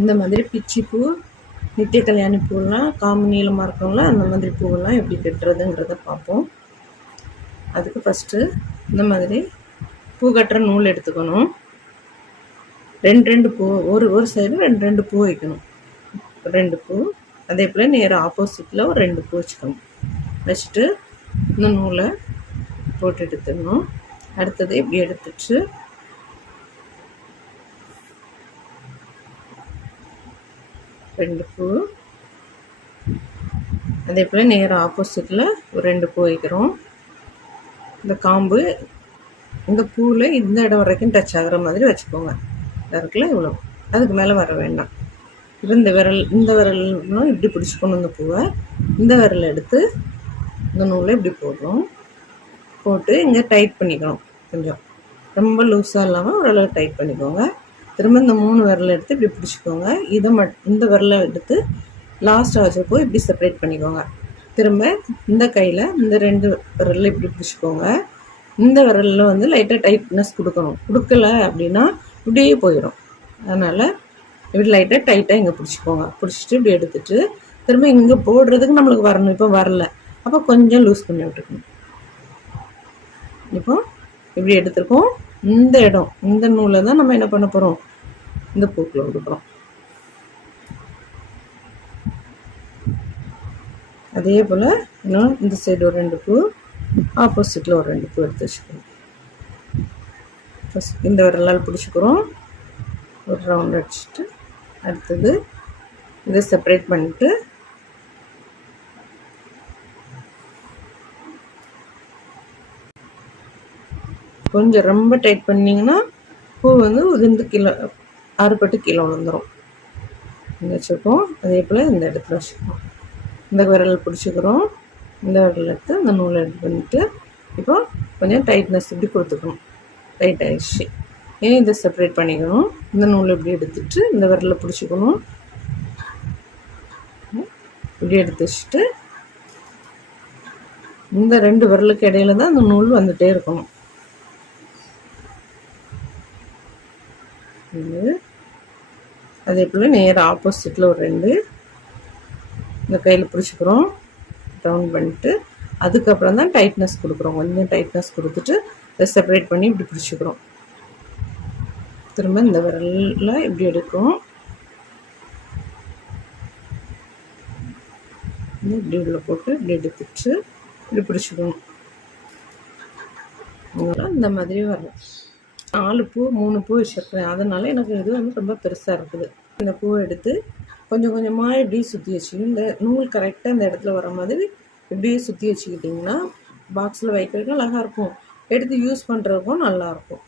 இந்த மாதிரி பிச்சிப்பூ, நித்திய கல்யாணி பூவெல்லாம் காம்பு நீளமாக இருக்கவங்கள அந்த மாதிரி பூவெல்லாம் எப்படி கட்டுறதுன்றதை பார்ப்போம். அதுக்கு ஃபஸ்ட்டு இந்த மாதிரி பூ கட்டுற நூல் எடுத்துக்கணும். ரெண்டு பூ ஒரு சைடு ரெண்டு பூ வைக்கணும். 2 பூ, அதே போல் நேராக ஆப்போசிட்டில் ஒரு 2 பூ வச்சுக்கணும். வச்சுட்டு இந்த நூலை போட்டு எடுத்துடணும். அடுத்தது இப்படி எடுத்துட்டு ரெண்டு பூ, அதே போல் நேராக ஆப்போசிட்டில் ஒரு 2 பூ வைக்கிறோம். இந்த காம்பு இந்த பூவில் இந்த இடம் வரைக்கும் டச் ஆகிற மாதிரி வச்சுக்கோங்க. இருக்குல்ல இவ்வளோ, அதுக்கு மேலே வர வேண்டாம். இந்த விரலும் இப்படி பிடிச்சிக்கணும். இந்த பூவை இந்த விரல் எடுத்து இந்த நூலை இப்படி போடுறோம். போட்டு இங்கே டைட் பண்ணிக்கணும். கொஞ்சம் ரொம்ப லூஸாக இல்லாமல் ஓரளவு டைட் பண்ணிக்கோங்க. திரும்ப இந்த 3 விரலை எடுத்து இப்படி பிடிச்சிக்கோங்க. இந்த விரலை எடுத்து லாஸ்ட்டாக வச்சப்போ இப்படி செப்பரேட் பண்ணிக்கோங்க. திரும்ப இந்த கையில் இந்த 2 விரலில் இப்படி பிடிச்சிக்கோங்க. இந்த விரலில் வந்து லைட்டாக டைட்னஸ் கொடுக்கணும். கொடுக்கல அப்படின்னா இப்படியே போயிடும். அதனால் இப்படி லைட்டாக டைட்டாக இங்கே பிடிச்சிக்கோங்க. பிடிச்சிட்டு இப்படி எடுத்துகிட்டு திரும்ப இங்கே போடுறதுக்கு நம்மளுக்கு வரணும். இப்போ வரல, அப்போ கொஞ்சம் லூஸ் பண்ணி விட்டுக்கணும். இப்போ இப்படி எடுத்துருக்கோம். இந்த இடம் இந்த நூலை தான் நம்ம என்ன பண்ண போகிறோம், இந்த பூக்கில் கொடுக்குறோம். அதே போல் இன்னும் இந்த சைடு ஒரு 2 பூ, ஆப்போசிட்டில் ஒரு 2 பூ எடுத்து வச்சுக்கணும். ஃபஸ்ட் இந்த விரலால் பிடிச்சிக்கிறோம். ஒரு ரவுண்ட் அடிச்சுட்டு அடுத்தது இதை செப்பரேட் பண்ணிவிட்டு கொஞ்சம் ரொம்ப டைட் பண்ணிங்கன்னா பூ வந்து உதிர்ந்து கீழே அறுபட்டு கீழே விழுந்துடும். இங்கே வச்சுருக்கோம். அதே போல் இந்த இடத்துல வச்சுக்கிறோம். இந்த விரல் பிடிச்சிக்கிறோம். இந்த விரல் எடுத்து இந்த நூலை எடுத்து பண்ணிவிட்டு இப்போ கொஞ்சம் டைட்னஸ் இப்படி கொடுத்துக்கணும். டைட் ஆகிடுச்சு. ஏன் இதை செப்பரேட் பண்ணிக்கணும். இந்த நூலை இப்படி எடுத்துட்டு இந்த விரலை பிடிச்சிக்கணும். இப்படி எடுத்து வச்சுட்டு இந்த 2 விரலுக்கு இடையில தான் அந்த நூல் வந்துகிட்டே இருக்கணும். அதே போல் நேராக ஆப்போசிட்டில் ஒரு 2 இந்த கையில் பிடிச்சிக்கிறோம். ரவுண்ட் பண்ணிவிட்டு அதுக்கப்புறம் தான் டைட்னஸ் கொடுக்குறோம். கொஞ்சம் டைட்னஸ் கொடுத்துட்டு அதை செப்பரேட் பண்ணி இப்படி பிடிச்சிக்கிறோம். திரும்ப இந்த விரலில் இப்படி எடுக்கிறோம். இப்படி உள்ள போட்டு இப்படி எடுத்துட்டு இப்படி பிடிச்சிக்கணும். அதனால் இந்த மாதிரி வரும். 4 பூ 3 பூ வச்சுருக்கேன். அதனால் எனக்கு இது வந்து ரொம்ப பெருசாக இருக்குது. இந்த பூவை எடுத்து கொஞ்சம் கொஞ்சமாக இப்படியே சுற்றி வச்சுக்கணும். இந்த நூல் கரெக்டாக இந்த இடத்துல வர மாதிரி இப்படியே சுற்றி வச்சுக்கிட்டிங்கன்னா பாக்ஸில் வைக்கிறதுக்கும் அழகாக இருக்கும். எடுத்து யூஸ் பண்ணுறதுக்கும் நல்லாயிருக்கும்.